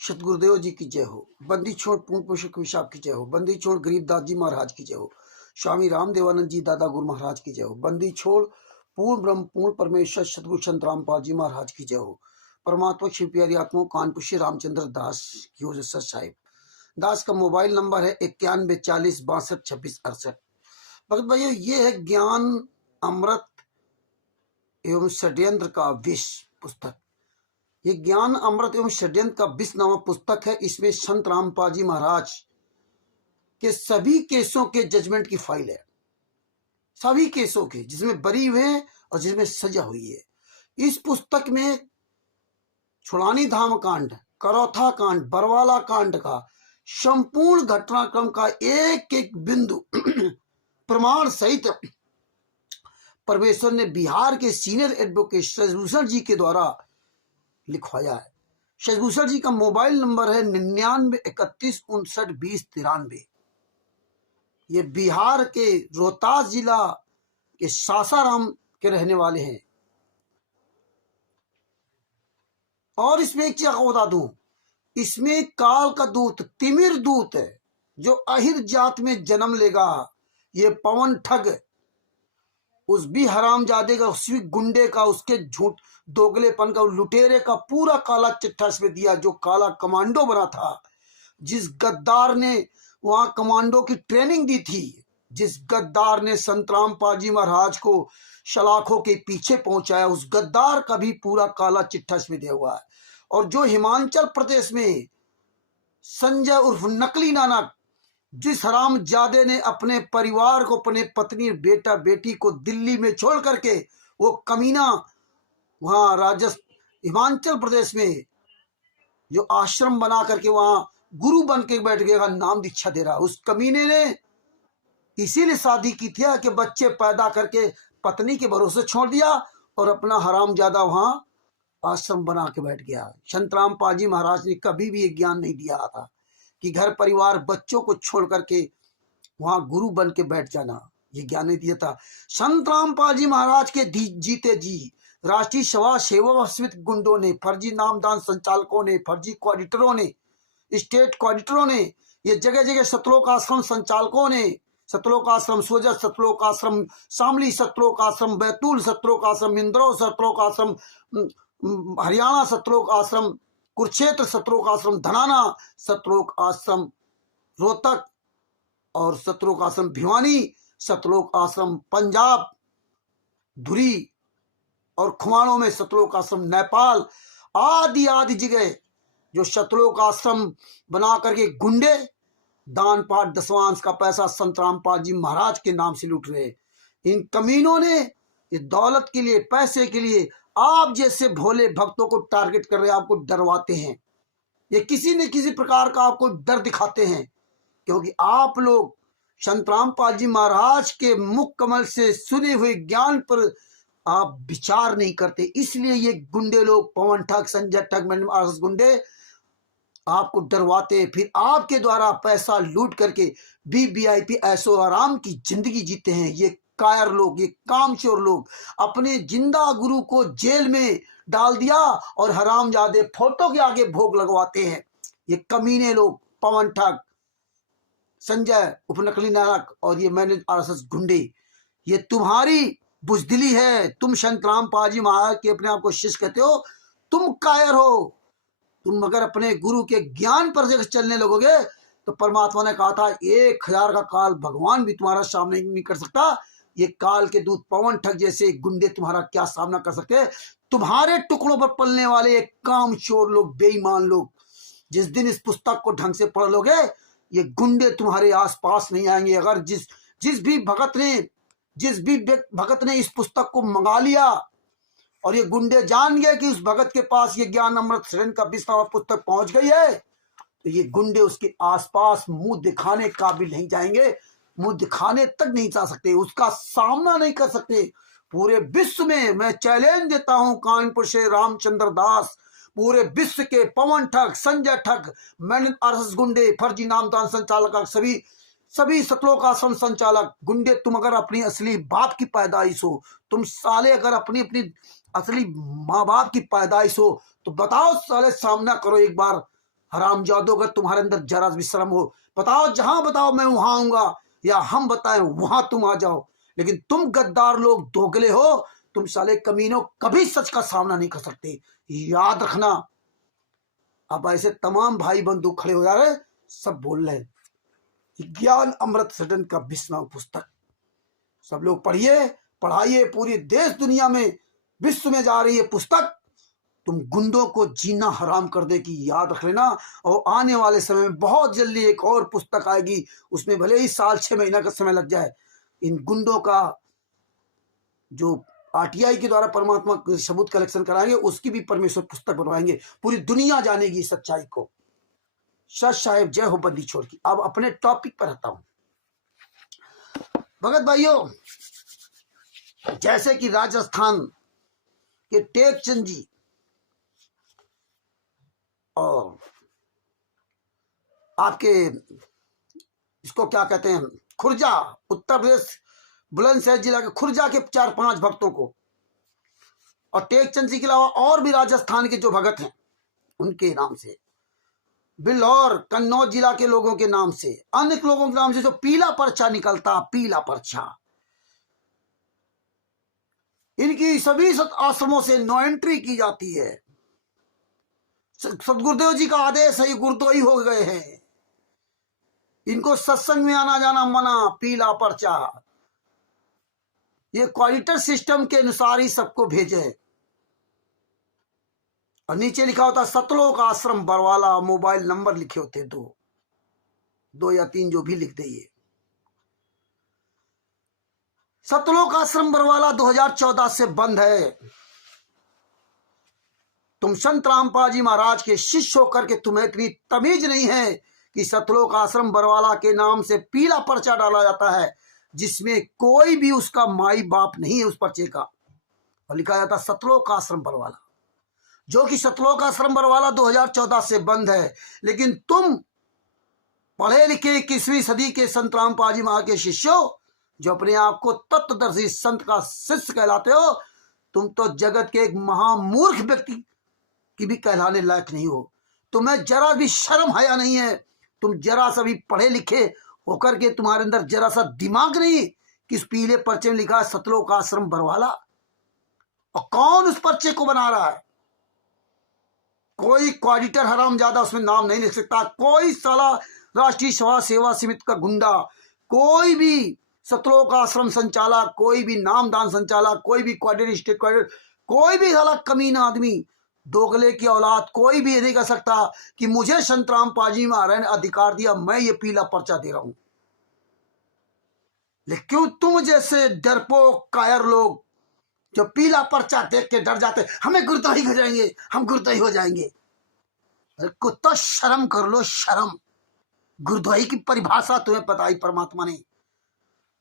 सतगुरुदेव जी की जय हो। बंदी छोड़ पूर्ण पुरुष विशाप की जय हो। बंदी छोड़ गरीबदास जी महाराज की जय हो। स्वामी रामदेवानंद जी दादा गुरु महाराज की जय हो। बंदी छोड़ पूर्ण ब्रह्म पूर्ण परमेश्वर सतगुरु संत रामपाल जी महाराज की जय हो। परमात्मा शिव प्यारी आत्मा कानपुर श्री रामचंद्र दास की ओर से साहिब दास का मोबाइल नंबर है 9140622668। भगत भाइयों, ये है ज्ञान अमृत एवं षड्यंत्र का विष पुस्तक। ये ज्ञान अमृत एवं षड्यंत्र का विष नामक पुस्तक है। इसमें संत रामपाल जी महाराज के सभी केसों के जजमेंट की फाइल है, सभी केसों के, जिसमें बरी हुए हैं और जिसमें सजा हुई है। इस पुस्तक में छुड़ानी धाम कांड, करौथा कांड, बरवाला कांड का संपूर्ण घटनाक्रम का एक एक बिंदु प्रमाण सहित परमेश्वर ने बिहार के सीनियर एडवोकेट शशिभूषण जी के द्वारा लिखवाया है। शशिभूषण जी का मोबाइल नंबर है 9931592093। ये बिहार के रोहतास जिला के सासाराम के रहने वाले हैं। और इसमें एक चीज आपको बता दूं, इसमें काल का दूत तिमिर दूत है जो अहिर जात में जन्म लेगा। ये पवन ठग उस भी हरामजादे का, उस भी गुंडे का, उसके झूठ दोगलेपन का, लुटेरे का पूरा काला चिट्ठा इसमें दिया, जो काला कमांडो बना था। जिस गद्दार ने वहां कमांडो की ट्रेनिंग दी थी, जिस गद्दार ने संत रामपाल जी महाराज को सलाखों के पीछे पहुंचाया, उस गद्दार का भी पूरा काला चिट्ठा इसमें दिया हुआ है। और जो हिमाचल प्रदेश में संजय उर्फ नकली नानक, जिस हरामजादे ने अपने परिवार को, अपने पत्नी बेटा बेटी को दिल्ली में छोड़ करके वो कमीना वहां हिमाचल प्रदेश में जो आश्रम बना करके वहां गुरु बन के बैठ गया, नाम दीक्षा दे रहा, उस कमीने ने इसीलिए शादी की थी कि बच्चे पैदा करके पत्नी के भरोसे छोड़ दिया और अपना हरामजादा वहां आश्रम बना के बैठ गया। संत रामपाल जी महाराज ने कभी भी ये ज्ञान नहीं दिया था कि घर परिवार बच्चों को छोड़ करके वहां गुरु बन के बैठ जाना, ये ज्ञान नहीं दिया था। संत रामपाल जी महाराज के जीते जी राष्ट्रीय समाज सेवा समिति गुंडों ने, फर्जी नामदान संचालकों ने, फर्जी कोऑर्डिनेटरों ने, स्टेट कोऑर्डिनेटरों ने, ये जगह जगह सतलोक आश्रम संचालकों ने, सतलोक आश्रम सोजत, सतलोक आश्रम शामली, सतलोक आश्रम बैतूल, सतलोक आश्रम इंद्रौर, सतलोक आश्रम हरियाणा, सतलोक आश्रम कुरुक्षेत्र, सतलोक आश्रम धनाना, सतलोक आश्रम रोहतक और सतलोक आश्रम भिवानी, सतलोक आश्रम पंजाब धुरी और खुमाणों में सतलोक आश्रम नेपाल, आदि आदि जगह जो सतलोक आश्रम बना करके गुंडे दान पाठ दसवांश का पैसा संत रामपाल जी महाराज के नाम से लूट रहे। इन कमीनों ने ये दौलत के लिए, पैसे के लिए आप जैसे भोले भक्तों को टारगेट कर रहे हैं, आपको डरवाते हैं। ये किसी न किसी प्रकार का आपको डर दिखाते हैं, क्योंकि आप लोग संत रामपाल जी महाराज के मुख कमल से सुने हुए ज्ञान पर आप विचार नहीं करते। इसलिए ये गुंडे लोग, पवन ठग, संजय ठग, आरएसएस गुंडे आपको डरवाते हैं, फिर आपके द्वारा पैसा लूट करके वीवीआईपी ऐशो आराम की जिंदगी जीते हैं। ये कायर लोग, ये कामचोर लोग अपने जिंदा गुरु को जेल में डाल दिया और हरामजादे फोटो के आगे भोग लगवाते हैं। ये कमीने लोग, पवन ठग, संजय उपनकली नानक और ये मैंने आरएसएस गुंडे, ये तुम्हारी बुजदिली है। तुम संत रामपाल जी महाराज के अपने आप को शिष्य कहते हो, तुम कायर हो। तुम अगर अपने गुरु के ज्ञान पर चलने लगोगे तो परमात्मा ने कहा था 1000 का काल भगवान भी तुम्हारा सामना नहीं कर सकता। ये काल के दूत पवन ठग जैसे गुंडे तुम्हारा क्या सामना कर सकते हैं। तुम्हारे टुकड़ों पर पलने वाले एक कामचोर लोग, बेईमान लोग, जिस दिन इस पुस्तक को ढंग से पढ़ लोगे ये गुंडे तुम्हारे आसपास नहीं आएंगे। अगर जिस भी भगत ने इस पुस्तक को मंगा लिया और ये गुंडे जान गए कि उस भगत के पास ये ज्ञान अमृत शरण का विस्तार पुस्तक पहुंच गई है, तो ये गुंडे उसके आसपास मुंह दिखाने काबिल नहीं जाएंगे, मुंह दिखाने तक नहीं जा सकते, उसका सामना नहीं कर सकते। पूरे विश्व में मैं चैलेंज देता हूं, कानपुर से रामचंद्र दास, पूरे विश्व के पवन ठग, संजय ठग, मैंने आरएसएस गुंडे, फर्जी नामदान संचालक, सभी सतलोक आश्रम संचालक गुंडे, तुम अगर अपनी असली बाप की पैदाइश हो, तुम साले अगर अपनी असली माँ बाप की पैदाइश हो तो बताओ साले, सामना करो एक बार हरामजादो, अगर तुम्हारे अंदर जरा भी शर्म हो, बताओ, जहां बताओ मैं वहां आऊंगा, या हम बताएं वहां तुम आ जाओ। लेकिन तुम गद्दार लोग दोगले हो, तुम साले कमीनों कभी सच का सामना नहीं कर सकते, याद रखना। अब ऐसे तमाम भाई बंधु खड़े हो जा रहे, सब बोल रहे हैं ज्ञान अमृत सदन का 20वां पुस्तक सब लोग पढ़िए, पढ़ाइए। पूरी देश दुनिया में, विश्व में जा रही है पुस्तक, तुम गुंडों को जीना हराम कर देगी, याद रख लेना। और आने वाले समय में बहुत जल्दी एक और पुस्तक आएगी, उसमें भले ही साल 6 महीना का समय लग जाए। इन गुंडों का जो आरटीआई के द्वारा परमात्मा सबूत कलेक्शन कराएंगे, उसकी भी परमेश्वर पुस्तक बनवाएंगे, पूरी दुनिया जानेगी सच्चाई को। सच साहेब, जय हो बंदी छोड़ की। अब अपने टॉपिक पर आता हूं। भगत भाइयों, जैसे कि राजस्थान के टेकचंद जी और आपके इसको क्या कहते हैं, खुर्जा, उत्तर प्रदेश बुलंदशहर जिला के खुर्जा के 4-5 भक्तों को, और टेकचंद जी के अलावा और भी राजस्थान के जो भगत हैं उनके नाम से, बिल्हौर कन्नौज जिला के लोगों के नाम से, अन्य लोगों के नाम से जो पीला पर्चा निकलता, पीला पर्चा, इनकी सभी आश्रमों से नो एंट्री की जाती है। सदगुरुदेव जी का आदेश है, ये गुरुद्रोही हो गए हैं, इनको सत्संग में आना जाना मना, पीला पर्चा। ये क्वालिटर सिस्टम के अनुसार ही सबको भेजे। और नीचे लिखा होता सतलोक आश्रम बरवाला, मोबाइल नंबर लिखे होते, दो या 3 जो भी लिख दे। सतलोक आश्रम बरवाला 2014 से बंद है। तुम संत रामपाल जी महाराज के शिष्य होकर के तुम्हें इतनी तमीज नहीं है कि सतलोक आश्रम बरवाला के नाम से पीला पर्चा डाला जाता है, जिसमें कोई भी उसका माई बाप नहीं है उस पर्चे का, और लिखा जाता सतलोक आश्रम बरवाला, जो कि सतलोक आश्रम बरवाला 2014 से बंद है। लेकिन तुम पढ़े लिखे 21वीं सदी के संत रामपाल जी महाराज के शिष्यों, जो अपने आप को तत्वदर्शी संत का शिष्य कहलाते हो, तुम तो जगत के एक महामूर्ख व्यक्ति की भी कहलाने लायक नहीं हो। तुम्हें जरा भी शर्म हया नहीं है। तुम जरा सा भी पढ़े लिखे होकर के तुम्हारे अंदर जरा सा दिमाग नहीं कि इस पीले पर्चे में लिखा है सतलोक आश्रम बरवाला, और कौन उस पर्चे को बना रहा है? कोई क्वाडिटर हरामजादा उसमें नाम नहीं लिख सकता, कोई साला राष्ट्रीय सभा सेवा समिति का गुंडा, कोई भी सतलोक आश्रम संचालक, कोई भी नामदान संचालक, कोई भी क्वाडिटर, स्टेट क्वाडिटर, कोई भी साला कमीना आदमी, दोगले की औलाद, कोई भी ये नहीं कह सकता कि मुझे संत रामपाल जी महाराज ने अधिकार दिया, मैं ये पीला पर्चा दे रहा हूं। लेकिन क्यों तुम जैसे डरपोक कायर लोग जो पीला पर्चा देख के डर जाते, हमें गुरुद्रोही हो जाएंगे, हम गुरुद्रोही हो जाएंगे। अरे कुत्ता, शर्म कर लो, शर्म। गुरुद्रोही की परिभाषा तुम्हें पता ही परमात्मा ने।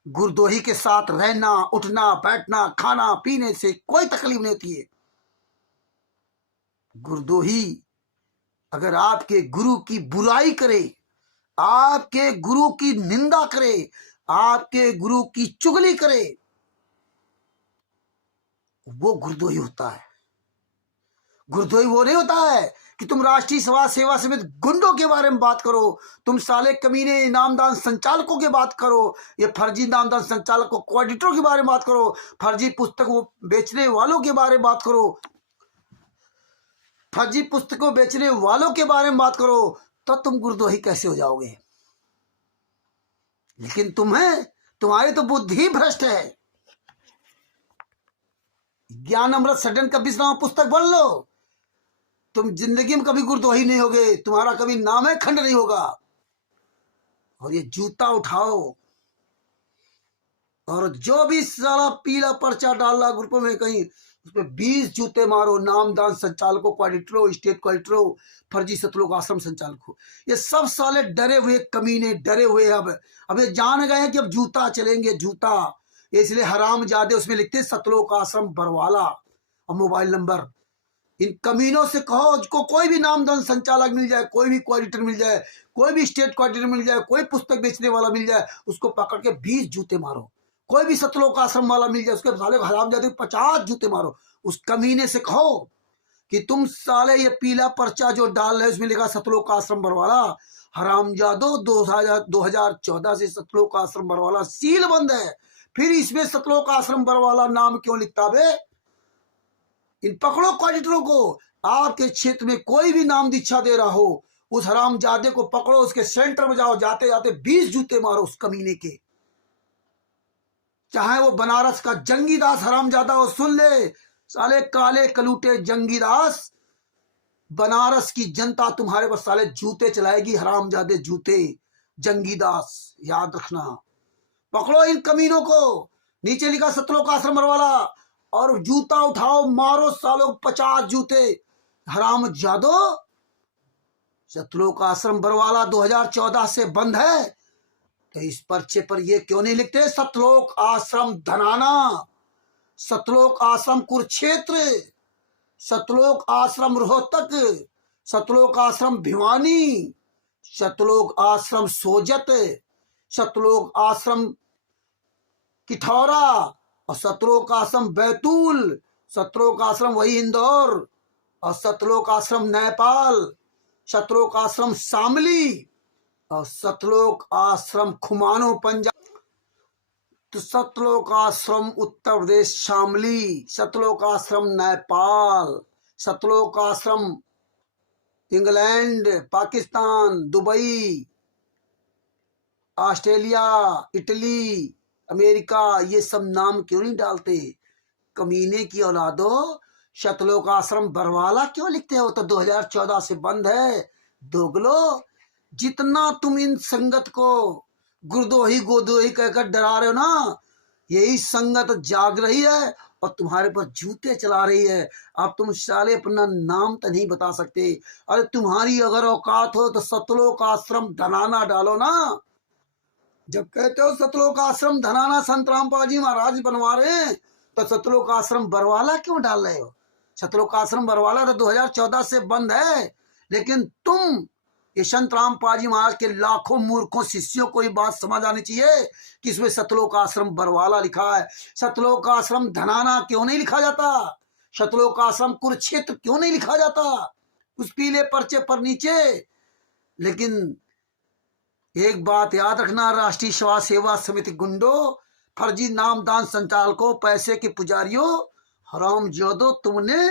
गुरुद्रोही के साथ रहना, उठना, बैठना, खाना पीने से कोई तकलीफ नहीं होती है। गुरुद्रोही अगर आपके गुरु की बुराई करे, आपके गुरु की निंदा करे, आपके गुरु की चुगली करे, वो गुरुद्रोही होता है। गुरुद्रोही वो नहीं होता है कि तुम राष्ट्रीय सभा सेवा समिति गुंडों के बारे में बात करो, तुम साले कमीने नामदान संचालकों की बात करो, ये फर्जी नामदान संचालकों क्वाडिटरों के बारे में बात करो, फर्जी पुस्तकों बेचने वालों के बारे में बात करो, फर्जी पुस्तकों बेचने वालों के बारे में बात करो, तो तुम गुरुद्रोही कैसे हो जाओगे? लेकिन तुम्हारी तो बुद्धि भ्रष्ट है। ज्ञान अमृत सदन का 20वां पुस्तक पढ़ लो, तुम जिंदगी में कभी गुरुद्रोही नहीं होगे, तुम्हारा कभी नामे खंड नहीं होगा। और ये जूता उठाओ, और जो भी सारा पीला पर्चा डाल रहा ग्रुपों में कहीं, उसपे 20 जूते मारो। नामदान संचालकों, क्वाडिटरों, स्टेट क्वाडिटरों, फर्जी सतलोक आश्रम संचालकों, ये सब साले डरे हुए कमीने, डरे हुए। अब ये जान गए हैं कि अब जूता चलेंगे, जूता। इसलिए हरामजादे उसमें लिखते सतलोक आश्रम बरवाला और मोबाइल नंबर। इन कमीनों से कहो, उसको कोई भी नामदान संचालक मिल जाए, कोई भी क्वाडिटर मिल जाए, कोई भी स्टेट क्वाडिटर मिल जाए, कोई पुस्तक बेचने वाला मिल जाए, उसको पकड़ के 20 जूते मारो। कोई भी सतलोक आश्रम वाला मिल जाए, उसके साले हरामजादे 50 जूते मारो। उस कमीने से कहो कि तुम साले ये पीला पर्चा जो डाल रहे उसमें लिखा सतलोक आश्रम बरवाला, हरामजादो 2014 से सतलोक आश्रम बरवाला सील बंद है, फिर इसमें सतलोक आश्रम बरवाला नाम क्यों लिखता बे? इन पकड़ो कॉडिटरों को। आपके क्षेत्र में कोई भी नाम दीक्षा दे रहा हो, उस हरामजादे को पकड़ो, उसके सेंटर में जाओ, जाते जाते 20 जूते मारो उस कमीने के। चाहे वो बनारस का जंगीदास हरामजादा हो, सुन ले साले काले कलूटे जंगीदास, बनारस की जनता तुम्हारे पर साले जूते चलाएगी, हरामजादे जूते जंगीदास, याद रखना। पकड़ो इन कमीनों को। नीचे लिखा सतलोक आश्रम बरवाला, और जूता उठाओ, मारो सालों 50 जूते। हरामजादो, सतलोक आश्रम बरवाला 2014 से बंद है, तो इस पर्चे पर ये क्यों नहीं लिखते सतलोक आश्रम धनाना, सतलोक आश्रम कुरुक्षेत्र, सतलोक आश्रम रोहतक, सतलोक आश्रम भिवानी, सतलोक आश्रम सोजत, सतलोक आश्रम किठौरा, और सतलोक आश्रम बैतूल, सतलोक आश्रम वही इंदौर, और सतलोक आश्रम नेपाल, सतलोक आश्रम शामली, और सतलोक आश्रम खुमानो पंजाब, तो सतलोक आश्रम उत्तर प्रदेश शामली, सतलोक आश्रम नेपाल, सतलोक आश्रम England, Pakistan, Dubai, Australia, Italy, America, ये सब नाम क्यों नहीं डालते? कमीने की औलादो, सतलोक आश्रम बरवाला क्यों लिखते हो? तो 2014 से बंद है। दोगलो, जितना तुम इन संगत को गुरदोही गोदोही कहकर डरा रहे हो ना, यही संगत जाग रही है और तुम्हारे पर जूते चला रही है। अब तुम साले अपना नाम तो नहीं बता सकते। अरे तुम्हारी अगर औकात हो तो सतलोक आश्रम धनाना डालो ना। जब कहते हो सतलोक आश्रम धनाना संत रामपाल जी महाराज बनवा रहे हैं, तो सतलोक आश्रम बरवाला क्यों डाल रहे हो? सतलोक आश्रम बरवाला तो 2014 से बंद है, लेकिन तुम ये संत रामपाल जी महाराज के लाखों मूर्खों शिष्यों को ये बात समझ आनी चाहिए कि इसमें सतलोक आश्रम बरवाला लिखा है। सतलोक आश्रम धनाना क्यों नहीं लिखा जाता? सतलोक आश्रम कुरुक्षेत्र क्यों नहीं लिखा जाता उस पीले पर्चे पर नीचे? लेकिन एक बात याद रखना, राष्ट्रीय समाज सेवा समिति गुंडो, फर्जी नामदान संचालकों, पैसे के पुजारियों, हरामजादो, तुमने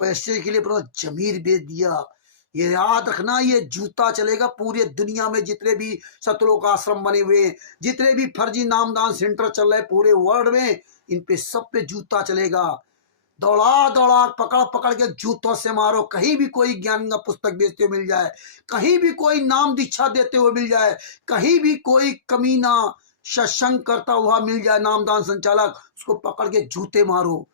पैसे के लिए अपना जमीर बेच दिया। ये याद रखना, ये जूता चलेगा पूरी दुनिया में। जितने भी सतलोक आश्रम बने हुए, जितने भी फर्जी नामदान सेंटर चल रहे पूरे वर्ल्ड में, इन पे सब पे जूता चलेगा। दौड़ा दौड़ा पकड़ पकड़ के जूतों से मारो। कहीं भी कोई ज्ञान का पुस्तक बेचते हुए मिल जाए, कहीं भी कोई नाम दीक्षा देते हुए मिल जाए, कहीं भी कोई कमीना सत्संग करता हुआ मिल जाए नामदान संचालक, उसको पकड़ के जूते मारो।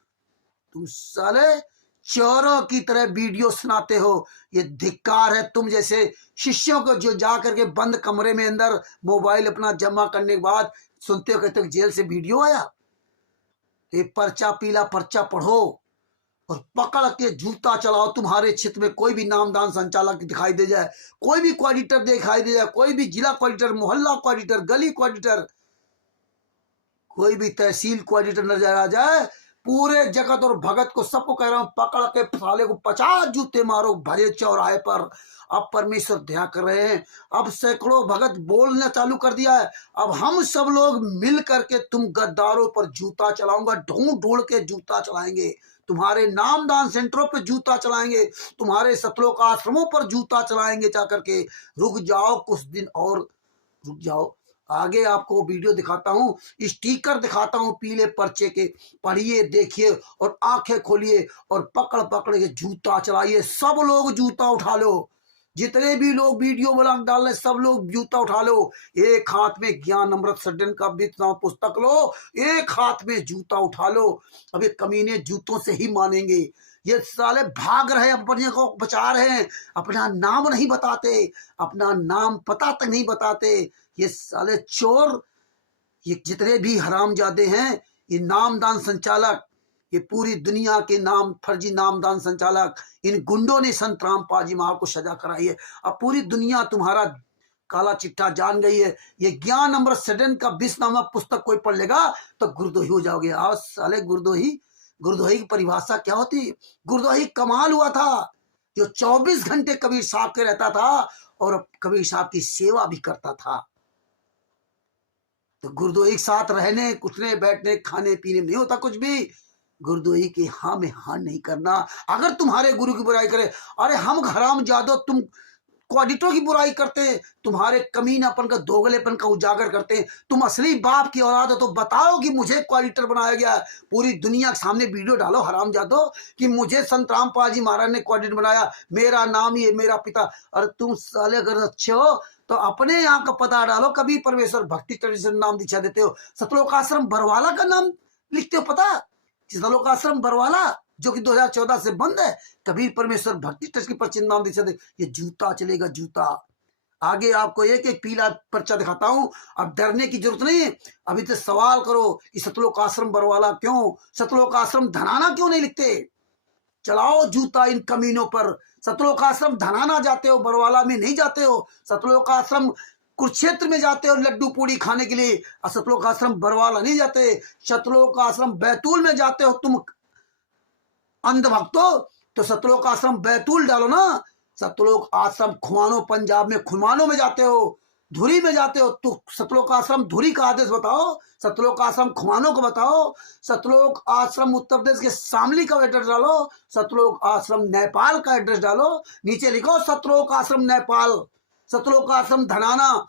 तुम साले चोरों की तरह वीडियो सुनाते हो, ये धिक्कार है तुम जैसे शिष्यों को जो जा करके बंद कमरे में अंदर मोबाइल अपना जमा करने के बाद सुनते हो कहते हो जेल से वीडियो आया। ये पर्चा, पीला पर्चा पढ़ो और पकड़ के जूता चलाओ। तुम्हारे क्षेत्र में कोई भी नामदान संचालक दिखाई दे जाए, कोई भी कोऑर्डिनेटर दिखाई दे जाए, कोई भी जिला कोऑर्डिनेटर, मोहल्ला कोऑर्डिनेटर, गली कोऑर्डिनेटर, कोई भी तहसील कोऑर्डिनेटर नजर आ जाए, पूरे जगत और भगत को सबको कह रहा हूं, पकड़ के साले को 50 जूते मारो भरे चौराहे पर। अब परमेश्वर दया कर रहे हैं, अब सैकड़ों भगत बोलना चालू कर दिया है। अब हम सब लोग मिल करके तुम गद्दारों पर जूता चलाऊंगा, ढूंढ ढूंढ के जूता चलाएंगे, तुम्हारे नामदान सेंटरों पर जूता चलाएंगे, तुम्हारे सतलोक आश्रमों पर जूता चलाएंगे। जाकर के रुक जाओ, कुछ दिन और रुक जाओ। आगे आपको वीडियो दिखाता हूँ, स्टिकर दिखाता हूँ पीले पर्चे के, पढ़िए, देखिए और आंखें खोलिए और पकड़ पकड़ के जूता चलाइए। सब लोग जूता उठा लो, जितने भी लोग वीडियो ब्लॉग डाल रहे सब लोग जूता उठा लो। एक हाथ में ज्ञान अमृत सड्डन का वित्तनाम पुस्तक लो, एक हाथ में जूता उठा लो। अब ये कमीने जूतों से ही मानेंगे। ये साले भाग रहे, अपने को बचा रहे हैं, अपना नाम नहीं बताते, अपना नाम पता तक नहीं बताते। ये साले चोर, ये जितने भी हरामजादे हैं, ये नामदान संचालक, ये पूरी दुनिया के नाम फर्जी नामदान संचालक, इन गुंडों ने संत रामपाल जी महाराज को सजा कराई है। अब पूरी दुनिया तुम्हारा काला चिट्ठा जान गई है। ये ज्ञान अमृत सडन का 20 नामा पुस्तक कोई पढ़ लेगा तो गुरदोही हो जाओगे। आओ साले गुरदोही, गुरद्रोही की परिभाषा क्या होती है? गुरद्रोही कमाल हुआ था जो 24 घंटे कबीर साहब के रहता था और कबीर साहब की सेवा भी करता था। तो गुरद्रोही के साथ रहने, उठने बैठने, खाने पीने में नहीं होता कुछ भी। गुरद्रोही के हाँ में हाँ नहीं करना। अगर तुम्हारे गुरु की बुराई करे, अरे हम हराम जादो, तुम क्वाडिटो की बुराई करते हैं, तुम्हारे कमीनापन का, दोगलेपन का उजागर करते हैं, तुम असली बाप की औलाद हो तो बताओ कि मुझे क्वाडिटर बनाया गया है। पूरी दुनिया के सामने वीडियो डालो हराम जादो कि मुझे संत रामपाल जी महाराज ने क्वाडिटर बनाया, मेरा नाम ये, मेरा पिता। और तुम साले अगर अच्छे हो तो अपने यहाँ का पता डालो। कभी परमेश्वर भक्ति ट्रेडिशन नाम दीक्षा देते हो, सतलोक आश्रम बरवाला का नाम लिखते हो, पता सतलोक आश्रम बरवाला जो कि 2014 से बंद है। कबीर परमेश्वर भक्ति ट्रस्ट की पर्ची नाम दीक्षा दे, ये जूता चलेगा जूता। आगे आपको एक एक पीला पर्चा दिखाता हूं, अब डरने की जरूरत नहीं है। अभी तो सवाल करो कि सतलोक आश्रम बरवाला क्यों, सतलोक आश्रम धनाना क्यों नहीं लिखते? चलाओ जूता इन कमीनों पर। सतलोक आश्रम धनाना जाते हो, बरवाला में नहीं जाते हो। सतलोक आश्रम कुरुक्षेत्र में जाते हो लड्डू पूड़ी खाने के लिए, और सतलोक आश्रम बरवाला नहीं जाते। सतलोक आश्रम बैतूल में जाते हो तुम अंध भक्तो, तो सतलोक आश्रम बैतूल डालो ना। सतलोक आश्रम खुमानो, पंजाब में खुमानो में जाते हो, धुरी में जाते हो, तो सतलोक आश्रम धुरी का आदेश बताओ, सतलोक आश्रम खुमानो को बताओ। सतलोक आश्रम उत्तर प्रदेश के शामली का एड्रेस डालो, सतलोक आश्रम नेपाल का एड्रेस डालो, नीचे लिखो सतलोक आश्रम नेपाल, सतलोक आश्रम धनाना।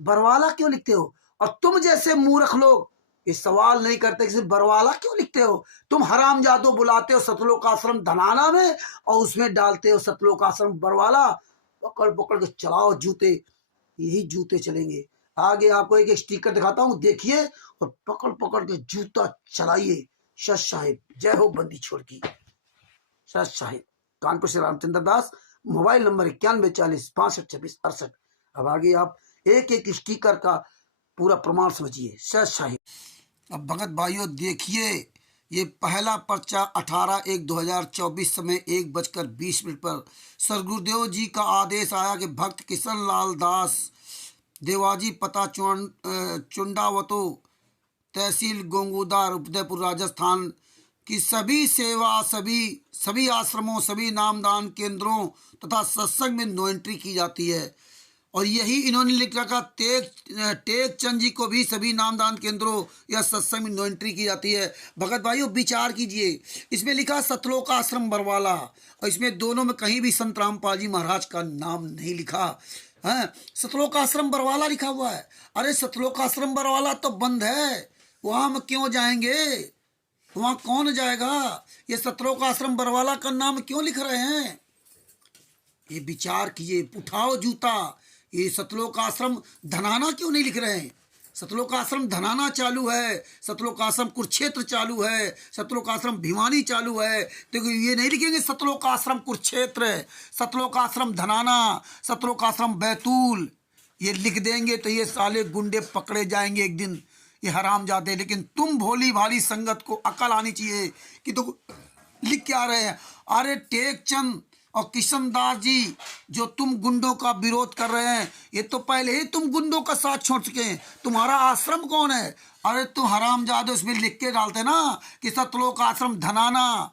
बरवाला क्यों लिखते हो? और तुम जैसे मूर्ख लोग ये सवाल नहीं करते कि बरवाला क्यों लिखते हो? तुम हराम जादो बुलाते हो सतलोक आश्रम धनाना में और उसमें डालते हो सतलोक आश्रम बरवाला। पकड़ पकड़ के चलाओ जूते, यही जूते चलेंगे। आगे आपको एक एक स्टिकर दिखाता हूँ, देखिए और पकड़ पकड़ के जूता चलाइए। सत साहिब, जय हो बंदी छोड़ की। सत साहिब। कानपुर से रामचंद्र दास, मोबाइल नंबर 9140652668। अब आगे आप एक एक स्टिकर का पूरा प्रमाण समझिए। सत साहिब। अब भगत भाइयों देखिए, ये पहला पर्चा 18/1/2024 समय 1:20 पर सदगुरुदेव जी का आदेश आया कि भक्त किशन लाल दास देवाजी, पता चुंडावतो, तहसील गोंगुदार, उदयपुर राजस्थान की सभी सेवा, सभी आश्रमों, सभी नामदान केंद्रों तथा सत्संग में नो एंट्री की जाती है। और यही इन्होंने लिख रखा, टेक चंद जी को भी सभी नामदान केंद्रों या सत्संग में नो एंट्री की जाती है। भगत भाइयों विचार कीजिए, इसमें लिखा सतलोक आश्रम बरवाला और इसमें दोनों में कहीं भी संत रामपाल जी महाराज का नाम नहीं लिखा है। सतलोक आश्रम बरवाला लिखा हुआ है। अरे सतलोक आश्रम बरवाला तो बंद है, वहां हम क्यों जाएंगे? वहां कौन जाएगा? ये सतलोक आश्रम बरवाला का नाम क्यों लिख रहे हैं? ये विचार कीजिए, उठाओ जूता। ये सतलोक आश्रम धनाना क्यों नहीं लिख रहे हैं? सतलोक आश्रम धनाना चालू है, सतलोक आश्रम कुरुक्षेत्र चालू है, सतलोक आश्रम भिवानी चालू है, तो ये नहीं लिखेंगे सतलोक आश्रम कुरुक्षेत्र, सतलोक आश्रम धनाना, सतलोक आश्रम बैतूल। ये लिख देंगे तो ये साले गुंडे पकड़े जाएंगे एक दिन, ये हराम जाते। लेकिन तुम भोली भाली संगत को अकल आनी चाहिए कि तो लिख के आ रहे हैं। अरे टेक चंद और किशन दास जी जो तुम गुंडों का विरोध कर रहे हैं, ये तो पहले ही तुम गुंडों का साथ छोड़ चुके हैं। तुम्हारा आश्रम कौन है? अरे तुम हराम जादो इसमें लिख के डालते ना कि सतलोक आश्रम धनाना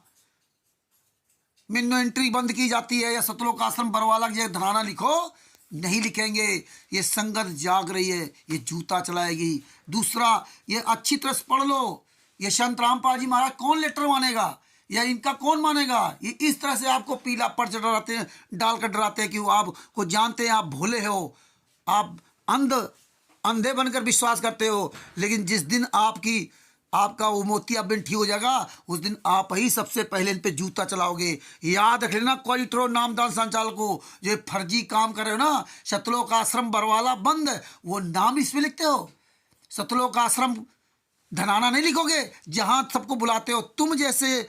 में नो एंट्री बंद की जाती है, या सतलोक आश्रम बरवाला की जगह धनाना लिखो। नहीं लिखेंगे। ये संगत जाग रही है, ये जूता चलाएगी। दूसरा, ये अच्छी तरह से पढ़ लो, ये संत रामपाल जी महाराज कौन लेटर मानेगा या इनका कौन मानेगा? ये इस तरह से आपको पीला पर्च डराते हैं, डालकर डराते हैं कि वो आपको जानते हैं आप भोले हो, आप अंधे बनकर विश्वास करते हो। लेकिन जिस दिन आपका वो मोतिया बिन ठीक हो जाएगा, उस दिन आप ही सबसे पहले इन पे जूता चलाओगे। याद रख लेना क्वालिटरो नामदान संचालक को, जो फर्जी काम कर रहे हो ना, सतलोक आश्रम बरवाला बंद, वो नाम इसमें लिखते हो, सतलोक आश्रम धनाना नहीं लिखोगे जहां सबको बुलाते हो। तुम जैसे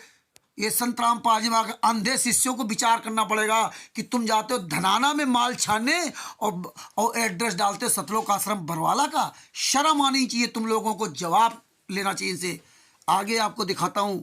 ये संत रामपाल जी महाराज अंधे शिष्यों को विचार करना पड़ेगा कि तुम जाते हो धनाना में माल छानने और एड्रेस डालते हो सतलोक आश्रम बरवाला का। शर्म आनी चाहिए तुम लोगों को, जवाब लेना चाहिए इनसे। आगे आपको दिखाता हूं।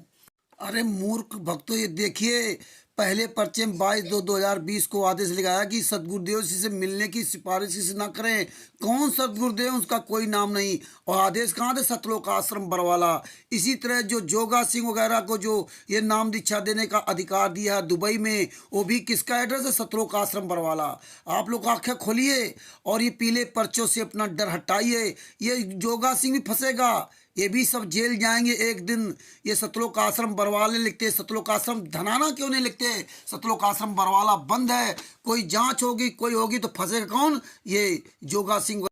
अरे मूर्ख भक्तों, ये देखिए पहले पर्चे में 22/2/2020 को आदेश लगाया कि सतगुरुदेव जी से मिलने की सिफारिश इसे न करें। कौन सतगुरुदेव, उसका कोई नाम नहीं। और आदेश कहाँ थे? सतलोक आश्रम बरवाला। इसी तरह जो जोगा सिंह वगैरह को जो ये नाम दीक्षा देने का अधिकार दिया है दुबई में, वो भी किसका एड्रेस है? सतलोक आश्रम बरवाला। आप लोग आंखें खोलिए और ये पीले पर्चों से अपना डर हटाइए। ये जोगा सिंह भी फंसेगा, ये भी सब जेल जाएंगे एक दिन। ये सतलोक आश्रम बरवाले लिखते हैं, सतलोक आश्रम धनाना क्यों नहीं लिखते? सतलोक आश्रम बरवाला बंद है। कोई जांच होगी, कोई होगी तो फंसेगा कौन? ये जोगा सिंह।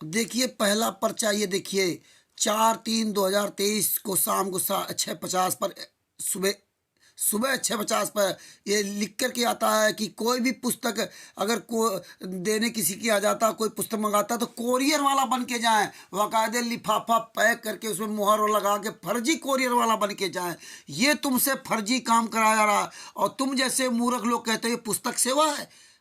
देखिए पहला पर्चा, ये देखिए 4/3/2023 को शाम को 6:50 पर, सुबह सुबह 6:50 पर ये लिख कर के आता है कि कोई भी पुस्तक अगर को देने किसी की आ जाता, कोई पुस्तक मंगाता तो कोरियर वाला बन के जाए, बाकायदे लिफाफा पैक करके उसमें मुहर लगा के फर्जी कोरियर वाला बन के जाए। ये तुमसे फर्जी काम कराया जा रहा, और तुम जैसे मूर्ख लोग कहते हैं पुस्तक सेवा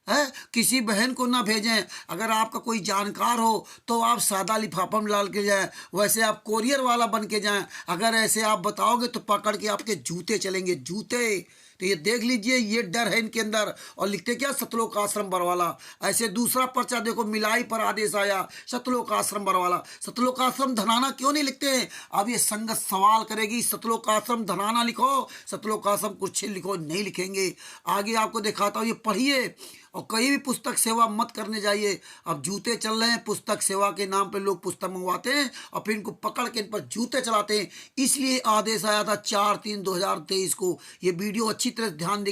है। किसी बहन को ना भेजें। अगर आपका कोई जानकार हो तो आप सादा लिफाफा में डाल के जाएं, वैसे आप कोरियर वाला बन के जाएं। अगर ऐसे आप बताओगे तो पकड़ के आपके जूते चलेंगे, जूते। तो ये देख लीजिए, ये डर है इनके अंदर। और लिखते क्या? सतलोक आश्रम बरवाला। ऐसे दूसरा पर्चा देखो, मिलाई पर आदेश आया, सतलोक आश्रम बरवाला। सतलोक आश्रम धनाना क्यों नहीं लिखते हैं? अब ये संगत सवाल करेगी, सतलोक आश्रम धनाना लिखो, सतलोक आश्रम कुर्छिल लिखो। नहीं लिखेंगे। आगे आपको दिखाता हूँ, ये पढ़िए। और कहीं भी पुस्तक सेवा मत करने जाइए। अब जूते चल रहे हैं, पुस्तक सेवा के नाम पे लोग पुस्तक मंगवाते हैं और फिर इनको पकड़ के इन पर जूते चलाते हैं। इसलिए आदेश आया था 4/3/2023 को। ये वीडियो अच्छी तरह ध्यान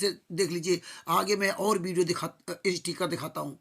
से देख लीजिए। आगे मैं और वीडियो स्टिकर दिखाता हूँ।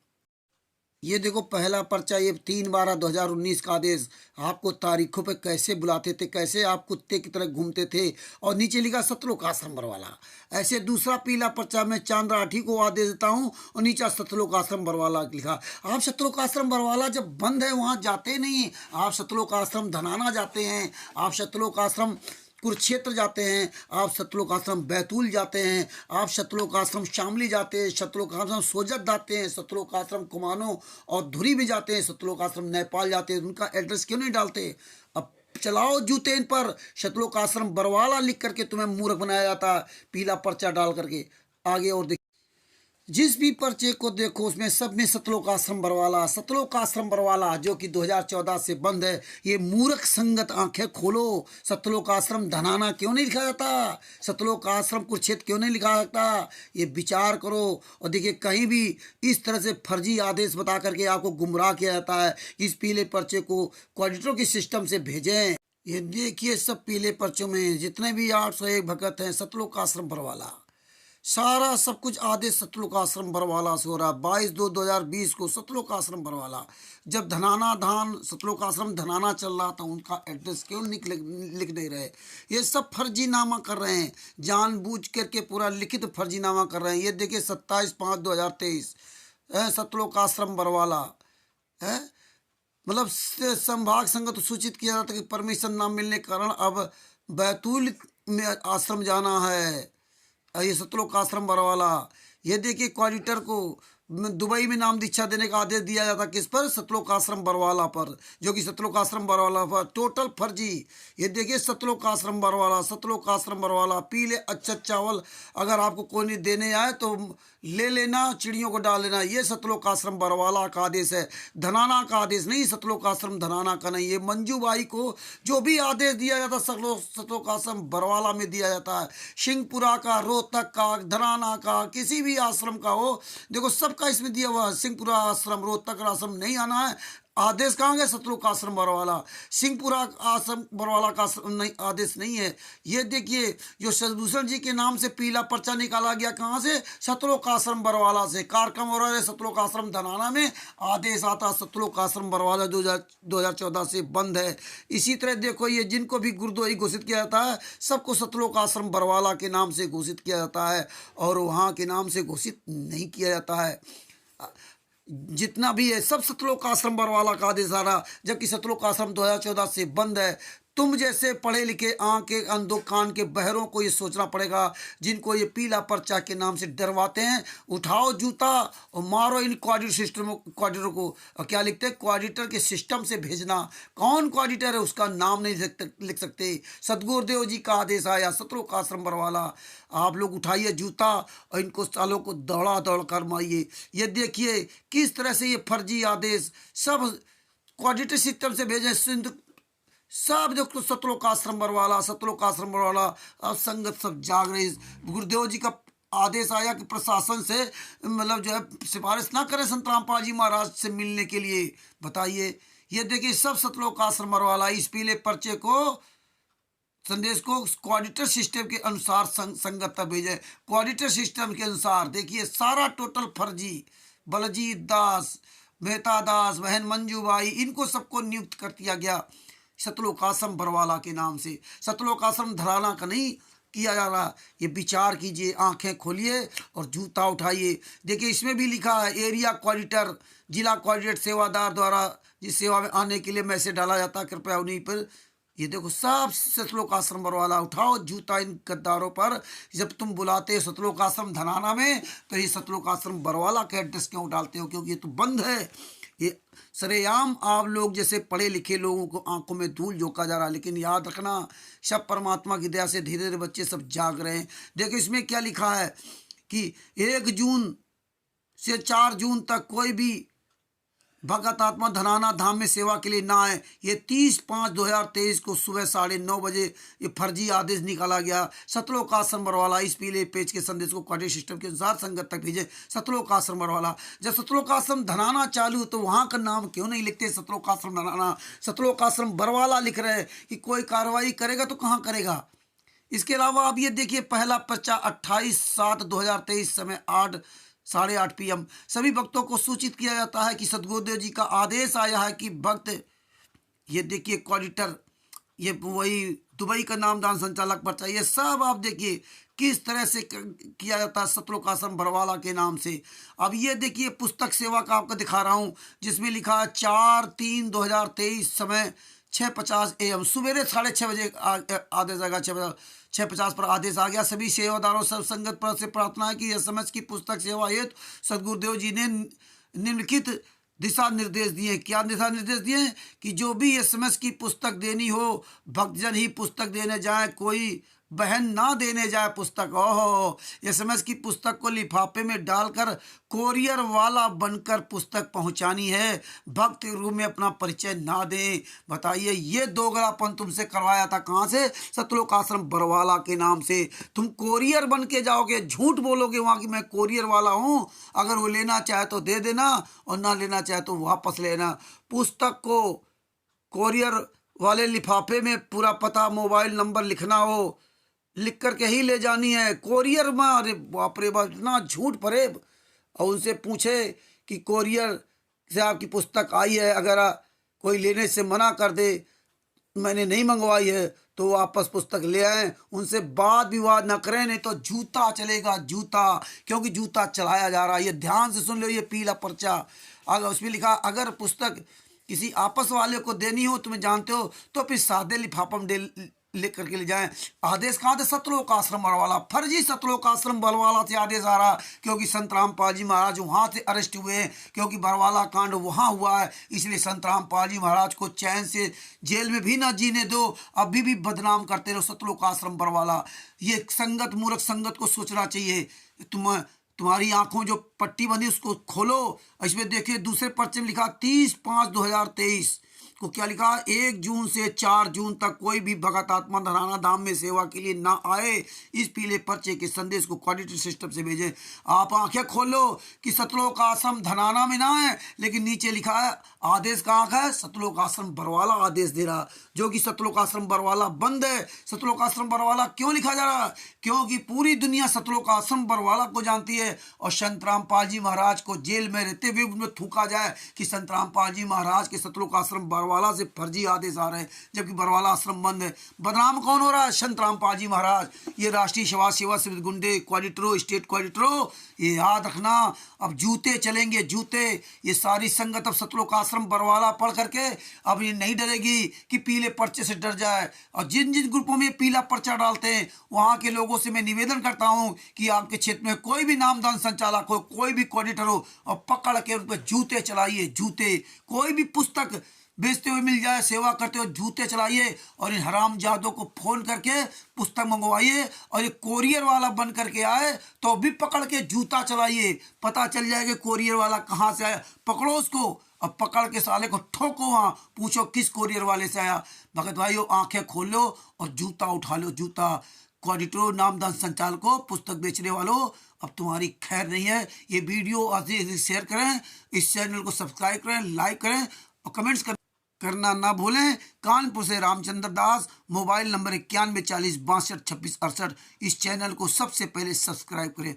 ये देखो पहला पर्चा, ये 3/12/2019 का आदेश। आपको तारीखों पे कैसे बुलाते थे, कैसे आप कुत्ते की तरह घूमते थे, और नीचे लिखा सतलोक आश्रम बरवाला। ऐसे दूसरा पीला पर्चा मैं चांद राठी को आदेश देता हूँ और नीचे सतलोक आश्रम बरवाला लिखा। आप सतलोक आश्रम बरवाला जब बंद है वहाँ जाते नहीं, आप सतलोक आश्रम धनाना जाते हैं, आप सतलोक आश्रम कुरुक्षेत्र जाते हैं, आप सतलोक आश्रम बैतूल जाते हैं, आप सतलोक आश्रम शामली जाते हैं, सतलोक आश्रम सोजत जाते हैं, सतलोक आश्रम कुमानो और धुरी भी जाते हैं, सतलोक आश्रम नेपाल जाते हैं। उनका एड्रेस क्यों नहीं डालते? अब चलाओ जूते इन पर। सतलोक आश्रम बरवाला लिख करके तुम्हें मूर्ख बनाया जाता है, पीला पर्चा डाल करके। आगे और देख, जिस भी पर्चे को देखो उसमें सब में सतलोक आश्रम बरवाला, सतलोक आश्रम बरवाला, जो कि 2014 से बंद है। ये मूर्ख संगत, आंखें खोलो। सतलोक आश्रम धनाना क्यों नहीं लिखा जाता? सतलोक आश्रम कुरुक्षेत्र क्यों नहीं लिखा जाता? ये विचार करो। और देखिए कहीं भी इस तरह से फर्जी आदेश बता करके आपको गुमराह किया जाता है। इस पीले पर्चे को कोऑर्डिनेटरों के सिस्टम से भेजें। ये देखिए सब पीले पर्चों में जितने भी 801 भगत हैं, सतलोक आश्रम बरवाला, सारा सब कुछ आदेश सतलोक आश्रम बरवाला से हो रहा है। 22/2/2020 को सतलोक आश्रम बरवाला। जब धनाना धान सतलोक आश्रम धनाना चल रहा था, उनका एड्रेस क्यों लिख नहीं रहे? ये सब फर्जीनामा कर रहे हैं, जानबूझ करके पूरा लिखित फर्जीनामा कर रहे हैं। ये देखिए 27/5/2023 सतलोक आश्रम बरवाला है। मतलब संभाग संगत सूचित किया जाता कि परमिशन न मिलने के कारण अब बैतूल में आश्रम जाना है। ये सतलोक आश्रम बरवाला। ये देखिए कोऑर्डिनेटर को दुबई में नाम दीक्षा देने का आदेश दिया जाता, किस पर? सतलोक आश्रम बरवाला पर, जो कि सतलोक आश्रम बरवाला पर टोटल फर्जी। ये देखिए सतलोक आश्रम बरवाला, सतलोक आश्रम बरवाला, पीले अच्छा चावल अगर आपको कोई नहीं देने आए तो ले लेना, चिड़ियों को डाल लेना। ये सतलोक आश्रम बरवाला का आदेश है, धनाना का आदेश नहीं। सतलोक आश्रम धनाना का नहीं। ये मंजूबाई को जो भी आदेश दिया जाता सतलोक आश्रम बरवाला में दिया जाता है। सिंहपुरा का, रोहतक का, धनाना का, किसी भी आश्रम का हो, देखो सबका इसमें दिया हुआ है। सिंहपुरा आश्रम, रोहतक आश्रम नहीं आना है। आदेश कहाँ गया? सतलोक आश्रम बरवाला। सिंहपुरा आश्रम बरवाला का नहीं, आदेश नहीं है। ये देखिए जो शशिभूषण जी के नाम से पीला पर्चा निकाला गया, कहाँ से? सतलोक आश्रम बरवाला से। कार्यक्रम हो रहा है सतलोक आश्रम धनाना में, आदेश आता सतलोक आश्रम बरवाला 2014 से बंद है। इसी तरह देखो ये जिनको भी गुरुद्रोही घोषित किया जाता है, सबको सतलोक आश्रम बरवाला के नाम से घोषित किया जाता है और वहाँ के नाम से घोषित नहीं किया जाता है। जितना भी है सब सतलोक आश्रम बरवाला का आदेश आ रहा, जबकि सतलोक आश्रम 2014 से बंद है। तुम जैसे पढ़े लिखे आंख के अंधों कान के बहरों को ये सोचना पड़ेगा, जिनको ये पीला पर्चा के नाम से डरवाते हैं। उठाओ जूता और मारो इन कोऑर्डिनेटर को। और क्या लिखते हैं? कोऑर्डिनेटर के सिस्टम से भेजना। कौन कोऑर्डिनेटर है उसका नाम नहीं लिख सकते। सदगुरुदेव जी का आदेश आया, सतलोक का आश्रम बरवाला, आप लोग उठाइए जूता और इनको सालों को दौड़ा दौड़ कर मारिए। ये देखिए किस तरह से ये फर्जी आदेश सब कोऑर्डिनेटर सिस्टम से भेजे। सिंध सब देखो सतलोक आश्रम बरवाला, सतलोक आश्रम बरवाला। अब संगत सब जाग रही। गुरुदेव जी का आदेश आया कि प्रशासन से मतलब जो है सिफारिश ना करें संत रामपाल जी महाराज से मिलने के लिए। बताइए, ये देखिए सब सतलोक आश्रम बरवाला इस पीले पर्चे को संदेश को कोऑर्डिनेटर सिस्टम के अनुसार संगत तक भेजे। कोऑर्डिनेटर सिस्टम के अनुसार देखिए सारा टोटल फर्जी। बलजीत दास, मेहता दास, बहन मंजूबाई, इनको सबको नियुक्त कर दिया गया सतलोक आश्रम बरवाला के नाम से। सतलोक आश्रम धराना का नहीं किया जा रहा। ये विचार कीजिए, आंखें खोलिए और जूता उठाइए। देखिए इसमें भी लिखा है एरिया कोऑर्डिनेटर, जिला कोऑर्डिनेटर सेवादार द्वारा जिस सेवा में आने के लिए मैसेज डाला जाता है कृपया उन्हीं पर। ये देखो सब सतलोक आश्रम बरवाला, उठाओ जूता इन गद्दारों पर। जब तुम बुलाते हो सतलोक आश्रम धनाना में तो ये सतलोक आश्रम बरवाला का एड्रेस क्यों डालते हो? क्योंकि ये तो बंद है। ये सरेआम आप लोग जैसे पढ़े लिखे लोगों को आंखों में धूल झोंका जा रहा है। लेकिन याद रखना सब परमात्मा की दया से धीरे धीरे बच्चे सब जाग रहे हैं। देखो इसमें क्या लिखा है कि 1 जून से 4 जून तक कोई भी भगत आत्मा धनाना धाम में सेवा के लिए ना आए। ये 30/5/2023 को सुबह 9:30 बजे ये फर्जी आदेश निकाला गया। सतलोक आश्रम बरवाला इस पीले पेज के संदेश को कोऑर्डिनेटर सिस्टम के अनुसार संगत तक भेजे। सतलोक आश्रम बरवाला। जब सतलोक आश्रम धनाना चालू तो वहां का नाम क्यों नहीं लिखते सतलोक आश्रम धनाना? सतलोक आश्रम बरवाला लिख रहे हैं कि कोई कार्रवाई करेगा तो कहाँ करेगा। इसके अलावा आप ये देखिए पहला पर्चा 28/7/2023 समय 8:30 PM सभी भक्तों को सूचित किया जाता है कि सदगुरुदेव जी का आदेश आया है कि भक्त, ये देखिए कोऑर्डिनेटर, ये वही दुबई का नामदान संचालक पर्चा, ये सब आप देखिए किस तरह से किया जाता है सतलोक आश्रम बरवाला के नाम से। अब ये देखिए पुस्तक सेवा का आपको दिखा रहा हूँ जिसमें लिखा है 4/3/2023 समय 6:50 AM सवेरे 6:30 बजे आदेश आएगा। 6:50 पर आदेश आ गया। सभी सेवादारों सब संगत पर से प्रार्थना है कि एसएमएस की पुस्तक सेवा हेतु सदगुरुदेव जी ने निम्नलिखित दिशा निर्देश दिए। क्या दिशा निर्देश दिए? कि जो भी एसएमएस की पुस्तक देनी हो भक्तजन ही पुस्तक देने जाए, कोई बहन ना देने जाए पुस्तक। ओहो, एसएमएस की पुस्तक को लिफाफे में डालकर कोरियर वाला बनकर पुस्तक पहुंचानी है। भक्त रूप में अपना परिचय ना दें। बताइए, ये दोगलापन तुमसे करवाया था कहाँ से? सतलोक आश्रम बरवाला के नाम से। तुम कोरियर बन के जाओगे, झूठ बोलोगे वहाँ कि मैं कोरियर वाला हूँ। अगर वो लेना चाहे तो दे देना और ना लेना चाहे तो वापस लेना। पुस्तक को कोरियर वाले लिफाफे में पूरा पता मोबाइल नंबर लिखना हो, लिख करके ही ले जानी है। कोरियर में, अरे बाप रे बाप, इतना झूठ परे। और उनसे पूछे कि कोरियर से आपकी पुस्तक आई है, अगर कोई लेने से मना कर दे मैंने नहीं मंगवाई है तो वापस पुस्तक ले आए। उनसे वाद विवाद न करें, नहीं तो जूता चलेगा, जूता। क्योंकि जूता चलाया जा रहा है। ये ध्यान से सुन लो, ये पीला पर्चा अगर उसमें लिखा अगर पुस्तक किसी आपस वाले को देनी हो, तुम्हें जानते हो, तो फिर सादे लिफाफा में लेकर के ले जाएं। आदेश कहाँ थे? सतलोक आश्रम बरवाला। फर्जी सतलोक आश्रम बरवाला से आदेश आ रहा, क्योंकि संत रामपाल जी महाराज वहाँ से अरेस्ट हुए हैं। क्योंकि बरवाला कांड वहाँ हुआ है, इसलिए संत रामपाल जी महाराज को चैन से जेल में भी ना जीने दो। अभी भी बदनाम करते रहो सतलोक आश्रम बरवाला। ये संगत, मूर्ख संगत को सोचना चाहिए। तुम्हारी आंखों जो पट्टी बंधी उसको खोलो। इसमें देखिए दूसरे पर्चे में लिखा 30/5/2023 को क्या लिखा? 1 जून से 4 जून तक कोई भी भगत आत्मा धनाना धाम में सेवा के लिए ना आए। इस पीले पर्चे के संदेश को कोऑर्डिनेटर सिस्टम से भेजें। आप आंखें खोलो कि सतलोक आश्रम धनाना में ना है, लेकिन नीचे लिखा है आदेश कहाँ का है? सतलोक आश्रम बरवाला आदेश दे रहा, जो कि सतलोक आश्रम बरवाला बंद है। सतलोक आश्रम बरवाला क्यों लिखा जा रहा है? क्योंकि पूरी दुनिया सतलोक आश्रम बरवाला को जानती है। और संत रामपाल जी महाराज को जेल में रहते हुए उनमें थूका जाए कि संत रामपाल जी महाराज के सतलोक आश्रम बरवाला बरवाला से फर्जी आदेश आ रहे हैं, जबकि बरवाला आश्रम बंद है। बदनाम कौन हो रहा है? संत रामपाल जी महाराज। ये राष्ट्रीय समाज सेवा समिति गुंडे, क्वाडिटरो, स्टेट क्वाडिटरो, ये याद रखना। अब जूते चलेंगे, जूते। ये सारी संगत अब सतलोक आश्रम बरवाला पढ़ करके अब ये नहीं डरेगी कि पीले पर्चे से डर जाए। और जिन जिन ग्रुपों में पीला पर्चा डालते हैं, वहाँ के लोगों से मैं निवेदन करता हूँ कि आपके क्षेत्र में कोई भी नामदान संचालक हो, कोई भी क्वाडिटर हो, और पकड़ के उन पर जूते चलाइए, जूते। कोई भी पुस्तक बेचते हुए मिल जाए, सेवा करते हुए, जूते चलाइए। और इन हरामजादों को फोन करके पुस्तक मंगवाइए, और ये कोरियर वाला बन करके आए तो भी पकड़ के जूता चलाइए। पता चल जाएगा कोरियर वाला कहाँ से आया, पकड़ो उसको और पकड़ के साले को ठोको, वहाँ पूछो किस कोरियर वाले से आया। भगत भाइयों, आंखें खोल लो और जूता उठा लो, जूता। क्वाडिटरो, नामदान संचालकों, पुस्तक बेचने वालों, अब तुम्हारी खैर नहीं है। ये वीडियो अधिक से शेयर करें, इस चैनल को सब्सक्राइब करें, लाइक करें और कमेंट्स करना ना भूलें। कानपुर से रामचंद्र दास, मोबाइल नंबर 91 40 62 26 68। इस चैनल को सबसे पहले सब्सक्राइब करें।